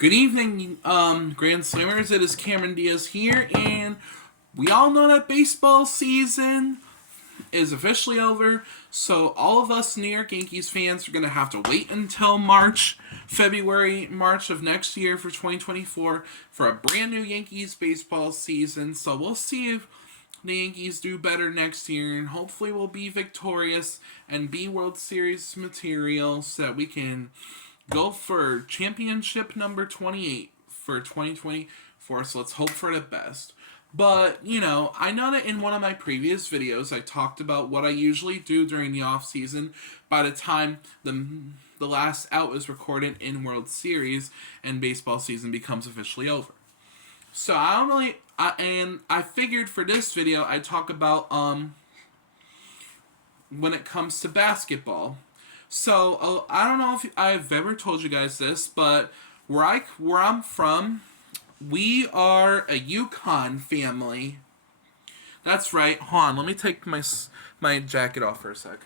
Good evening, Grand Slammers. It is Cameron Diaz here, and we all know that baseball season is officially over. So all of us New York Yankees fans are gonna have to wait until March of next year for 2024 for a brand new Yankees baseball season. So we'll see if the Yankees do better next year, and hopefully we'll be victorious and be World Series material so that we can go for championship number 28 for 2024. So let's hope for the best. But, I know that in one of my previous videos I talked about what I usually do during the off season by the time the last out is recorded in World Series and baseball season becomes officially over. So I figured for this video I'd talk about when it comes to basketball. So I don't know if I've ever told you guys this, but where I'm from, we are a Uconn family. That's right. Hold on, let me take my jacket off for a sec.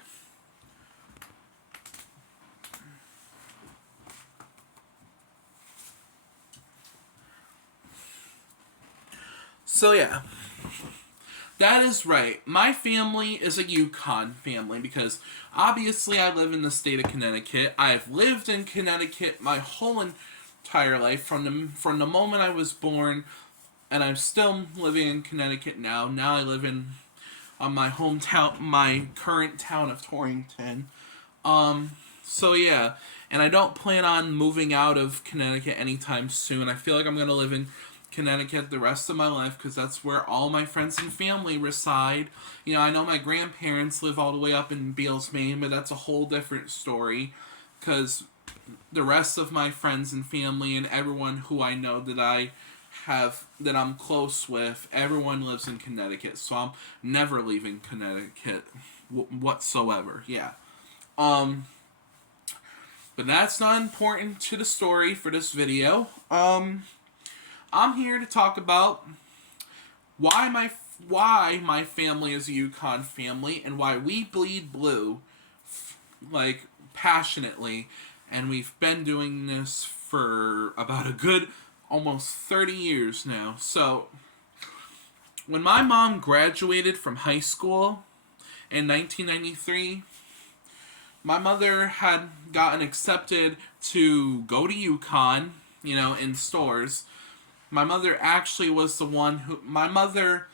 So yeah, that is right. My family is a Uconn family because obviously I live in the state of Connecticut. I've lived in Connecticut my whole entire life from the moment I was born, and I'm still living in Connecticut now. Now I live in my hometown, my current town of Torrington. So yeah, and I don't plan on moving out of Connecticut anytime soon. I feel like I'm gonna live in Connecticut the rest of my life because that's where all my friends and family reside. I know my grandparents live all the way up in Beals, Maine, but that's a whole different story because the rest of my friends and family and everyone who I know that I'm close with, everyone lives in Connecticut, so I'm never leaving Connecticut whatsoever. Yeah. But that's not important to the story for this video. I'm here to talk about why my family is a Uconn family and why we bleed blue, passionately, and we've been doing this for about a good almost 30 years now. So, when my mom graduated from high school in 1993, my mother had gotten accepted to go to Uconn, in stores. My mother actually was the one my mother,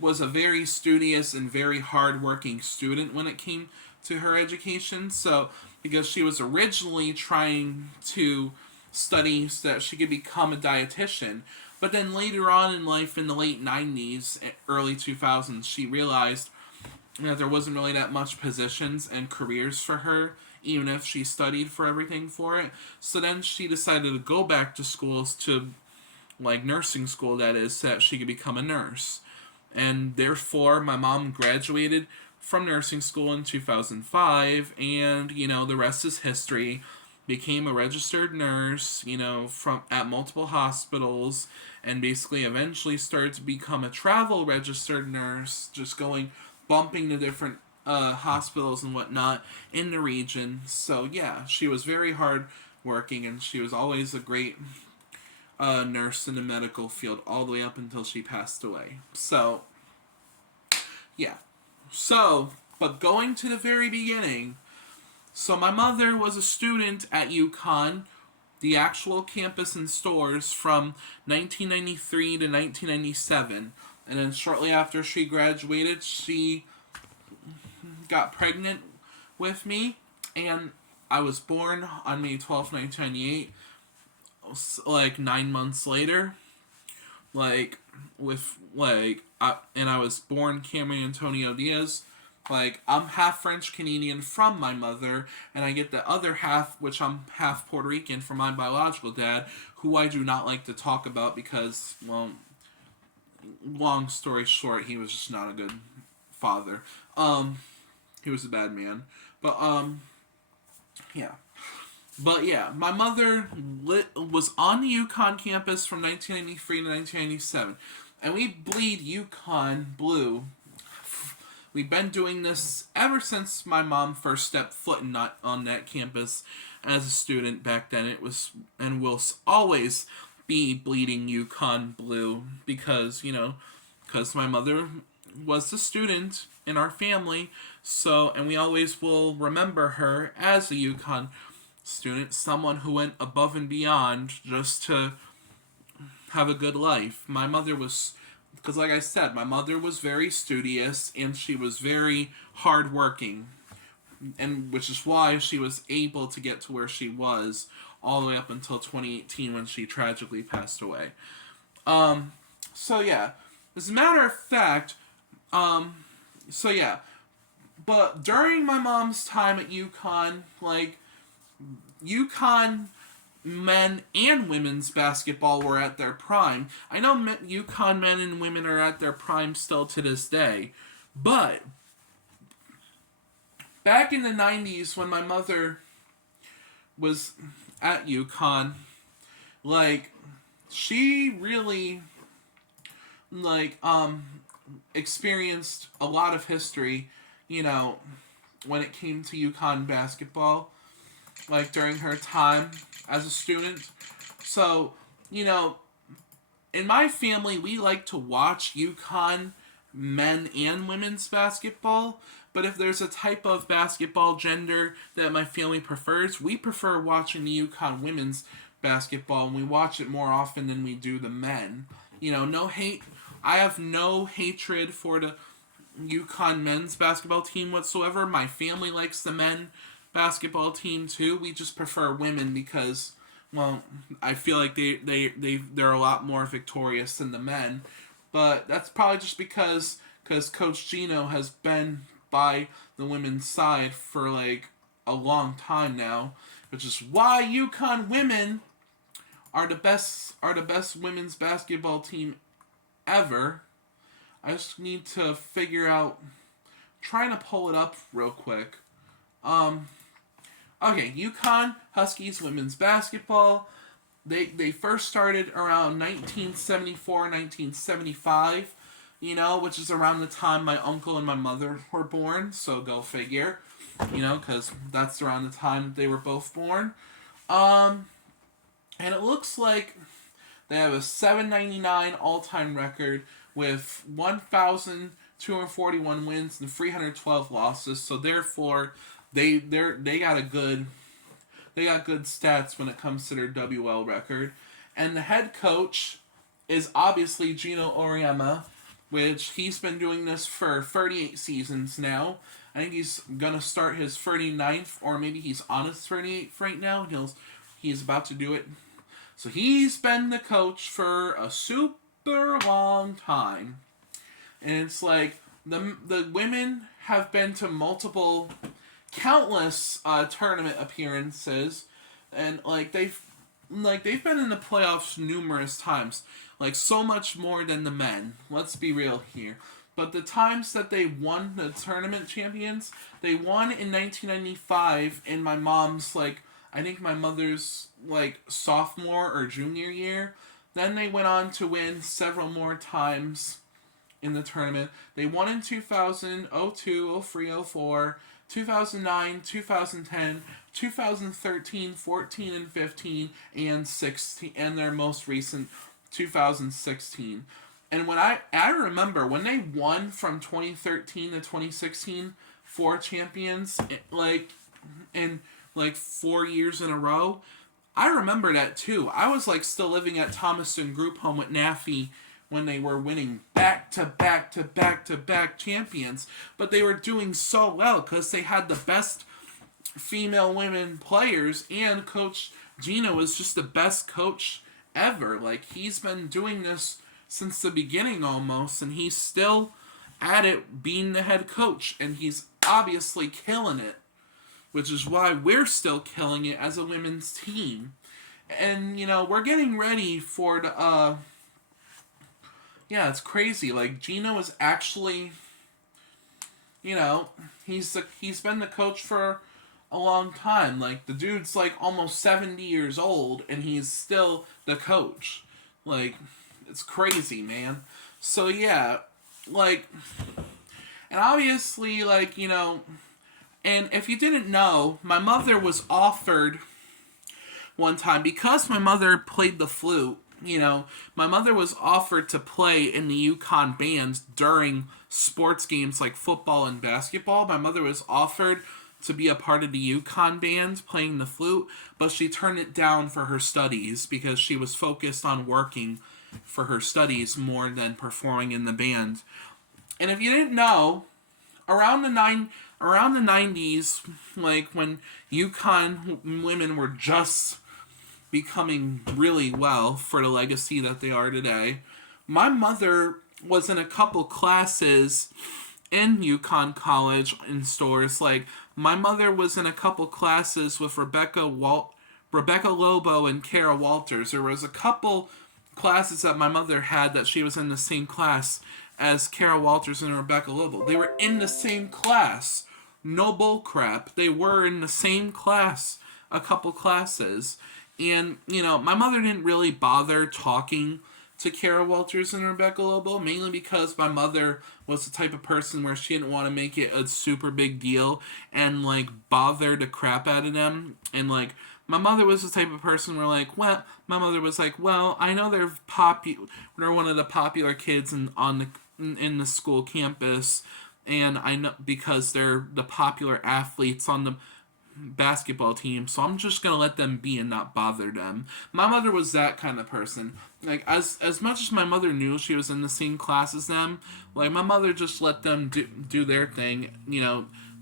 was a very studious and very hardworking student when it came to her education. So, because she was originally trying to study so that she could become a dietitian, but then later on in life, in the late 90s, early 2000s, she realized that there wasn't really that much positions and careers for her, even if she studied for everything for it. So then she decided to go back to schools to nursing school, that is, so that she could become a nurse. And therefore, my mom graduated from nursing school in 2005, and, the rest is history. Became a registered nurse, at multiple hospitals, and basically eventually started to become a travel registered nurse, just bumping to different hospitals and whatnot in the region. So, yeah, she was very hard working, and she was always a great nurse in the medical field all the way up until she passed away. So, yeah. So, but going to the very beginning, so my mother was a student at Uconn, the actual campus and stores, from 1993 to 1997. And then shortly after she graduated, she got pregnant with me, and I was born on May 12th, 1998. 9 months later, and I was born Cameron Antonio Diaz. I'm half French Canadian from my mother, and I get the other half, which I'm half Puerto Rican, from my biological dad, who I do not like to talk about because, well, long story short, he was just not a good father. He was a bad man. But, yeah. But yeah, my mother was on the Uconn campus from 1993 to 1997. And we bleed Uconn blue. We've been doing this ever since my mom first stepped foot on that campus as a student back then. It was and will always be bleeding Yukon blue because, because my mother was the student in our family. So, and we always will remember her as a Yukon student, someone who went above and beyond just to have a good life. My mother was, because like I said, my mother was very studious and she was very hardworking, and which is why she was able to get to where she was all the way up until 2018 when she tragically passed away. So yeah, as a matter of fact, so yeah, but during my mom's time at UConn, like UConn men and women's basketball were at their prime. I know UConn men and women are at their prime still to this day, but back in the 90s when my mother was at UConn, like, she really, like, experienced a lot of history, when it came to UConn basketball, like, during her time as a student. So, in my family, we like to watch UConn men and women's basketball, but if there's a type of basketball gender that my family prefers, we prefer watching the UConn women's basketball, and we watch it more often than we do the men. No hate. I have no hatred for the UConn men's basketball team whatsoever. My family likes the men basketball team too. We just prefer women because, well, I feel like they're a lot more victorious than the men. But that's probably just because Coach Gino has been by the women's side for like a long time now, which is why UConn women are the best women's basketball team ever. I just need to figure out, trying to pull it up real quick. Okay, UConn Huskies women's basketball. They first started around 1974, 1975, which is around the time my uncle and my mother were born, so go figure, because that's around the time they were both born. And it looks like they have a 799 all-time record with 1,241 wins and 312 losses, so therefore they got good stats when it comes to their WL record. And the head coach is obviously Gino Auriemma, which he's been doing this for 38 seasons now. I think he's gonna start his 39th, or maybe he's on his 38th right now. He's about to do it. So he's been the coach for a super long time. And it's like the women have been to countless tournament appearances, and they've been in the playoffs numerous times, like so much more than the men. Let's be real here. But the times that they won the tournament champions, they won in 1995 in my mom's, I think my mother's sophomore or junior year. Then they went on to win several more times in the tournament. They won in 2000, 02, 03, 04, 2009, 2010, 2013, 14, and 15, and 16, and their most recent 2016. And when I remember when they won from 2013 to 2016, 4 champions, in 4 years in a row, I remember that too. I was still living at Thomaston Group Home with Naffy when they were winning back-to-back champions. But they were doing so well because they had the best female women players, and Coach Gino was just the best coach ever. He's been doing this since the beginning almost, and he's still at it being the head coach, and he's obviously killing it, which is why we're still killing it as a women's team. And, we're getting ready for the, yeah, it's crazy. Gino is actually, he's been the coach for a long time. The dude's, almost 70 years old, and he's still the coach. It's crazy, man. So, yeah, and obviously, and if you didn't know, my mother was offered one time because my mother played the flute. My mother was offered to play in the UConn band during sports games like football and basketball. My mother was offered to be a part of the UConn band playing the flute, but she turned it down for her studies because she was focused on working for her studies more than performing in the band. And if you didn't know, around the 90s, like when UConn women were just becoming really well for the legacy that they are today, my mother was in a couple classes in UConn College in stores. Like, my mother was in a couple classes with Rebecca Lobo and Kara Walters. There was a couple classes that my mother had that she was in the same class as Kara Walters and Rebecca Lobo. They were in the same class. No bull crap. They were in the same class, a couple classes. And, my mother didn't really bother talking to Kara Walters and Rebecca Lobo, mainly because my mother was the type of person where she didn't want to make it a super big deal and, like, bother the crap out of them. And, like, my mother was the type of person where, like, well, I know they're one of the popular kids in the school campus, and I know because they're the popular athletes on the basketball team, so I'm just gonna let them be and not bother them. My mother was that kind of person. Like, as much as my mother knew she was in the same class as them, like, my mother just let them do their thing,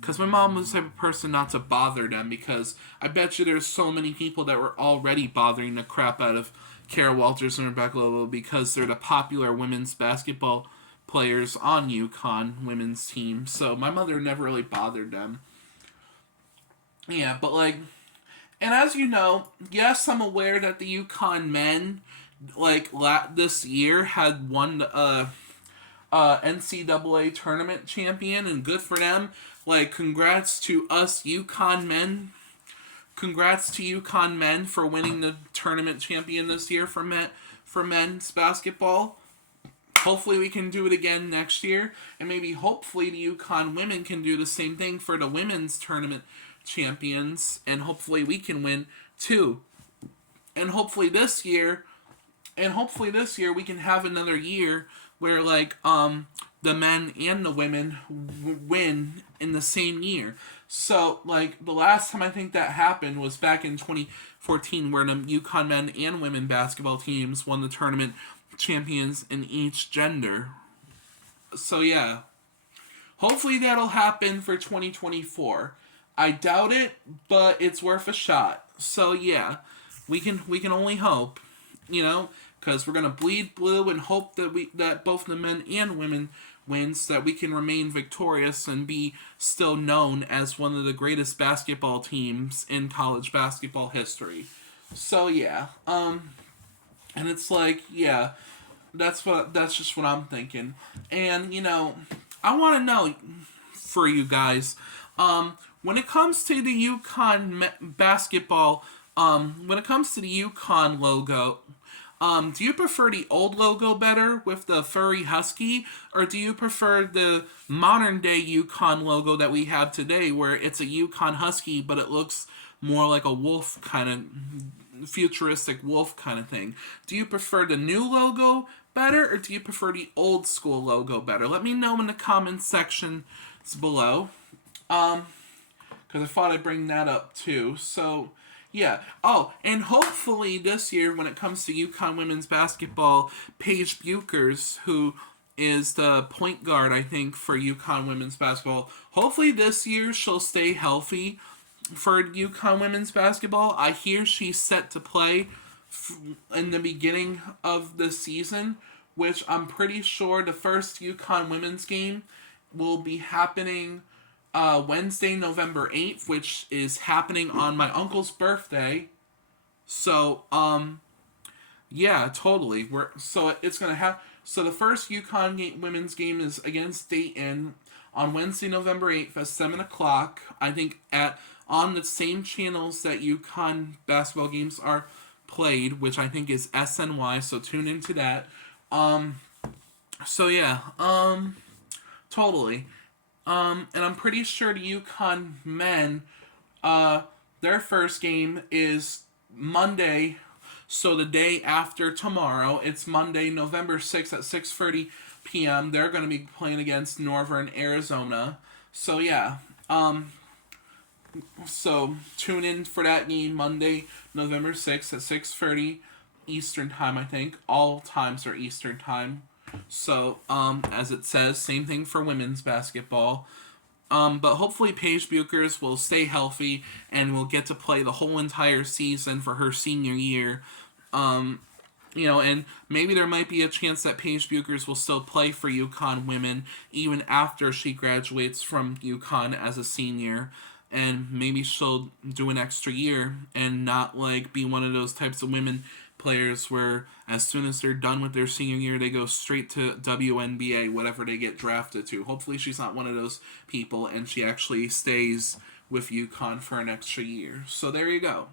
because my mom was the type of person not to bother them, because I bet you there's so many people that were already bothering the crap out of Kara Walters and Rebecca Lobo because they're the popular women's basketball players on UConn women's team. So my mother never really bothered them. Yeah, but like, and as you know, yes, I'm aware that the UConn men, like, this year had won NCAA tournament champion, and good for them. Like, congrats to us UConn men. Congrats to UConn men for winning the tournament champion this year for men's basketball. Hopefully we can do it again next year, and maybe hopefully the UConn women can do the same thing for the women's tournament champions, and hopefully we can win too. And hopefully this year we can have another year where, like, the men and the women win in the same year. So, like, the last time I think that happened was back in 2014, where the UConn men and women basketball teams won the tournament champions in each gender. So yeah, hopefully that'll happen for 2024. I doubt it, but it's worth a shot. So yeah, we can only hope, because we're gonna bleed blue and hope that both the men and women wins, so that we can remain victorious and be still known as one of the greatest basketball teams in college basketball history. So yeah, and it's like, yeah, that's just what I'm thinking. And I want to know for you guys, when it comes to the UConn basketball, when it comes to the UConn logo, do you prefer the old logo better with the furry husky, or do you prefer the modern day UConn logo that we have today, where it's a UConn husky but it looks more like a wolf kind of futuristic wolf kind of thing? Do you prefer the new logo better, or do you prefer the old school logo better? Let me know in the comments section below. Because I thought I'd bring that up too. So yeah. Oh, and hopefully this year, when it comes to UConn women's basketball, Paige Buchers, who is the point guard, I think, for UConn women's basketball, hopefully this year she'll stay healthy for UConn women's basketball. I hear she's set to play in the beginning of the season, which I'm pretty sure the first UConn women's game will be happening Wednesday, November 8th, which is happening on my uncle's birthday. So, yeah, totally. It's gonna have. So the first UConn women's game is against Dayton on Wednesday, November 8th at 7:00. I think on the same channels that UConn basketball games are played, which I think is SNY. So tune into that. So yeah. Totally. And I'm pretty sure the UConn men, their first game is Monday, so the day after tomorrow, it's Monday, November 6th at 6:30 p.m. They're going to be playing against Northern Arizona. So yeah, so tune in for that game Monday, November 6th at 6:30 Eastern time, I think. All times are Eastern time. So, as it says, same thing for women's basketball. But hopefully Paige Buchers will stay healthy and will get to play the whole entire season for her senior year. And maybe there might be a chance that Paige Buchers will still play for UConn women even after she graduates from UConn as a senior. And maybe she'll do an extra year and not like be one of those types of women players where as soon as they're done with their senior year they go straight to WNBA, whatever they get drafted to. Hopefully she's not one of those people and she actually stays with UConn for an extra year. So there you go.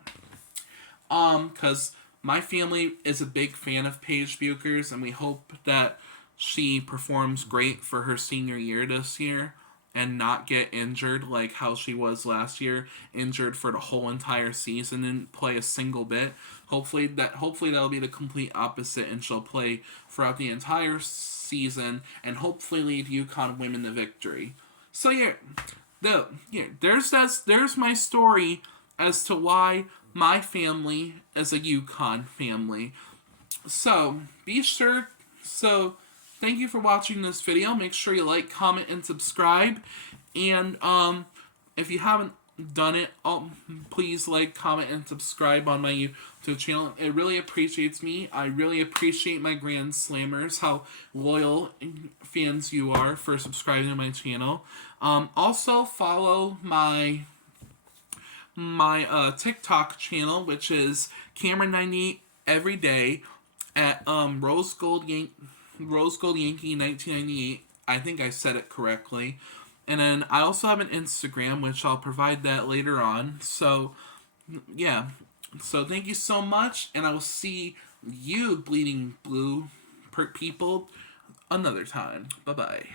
Because my family is a big fan of Paige Buchers and we hope that she performs great for her senior year this year and not get injured like how she was last year, injured for the whole entire season and play a single bit. Hopefully that'll be the complete opposite and she'll play throughout the entire season and hopefully lead UConn women to victory. So there's my story as to why my family is a UConn family. So thank you for watching this video. Make sure you like, comment, and subscribe. And if you haven't done it, please like, comment, and subscribe on my YouTube channel. It really appreciates me. I really appreciate my Grand Slammers, how loyal fans you are for subscribing to my channel. Also, follow my TikTok channel, which is Cameron98 every day at Rose Gold Yankee 1998. I think I said it correctly. And then I also have an Instagram, which I'll provide that later on. So, yeah. So thank you so much, and I will see you Bleeding Blue people another time. Bye-bye.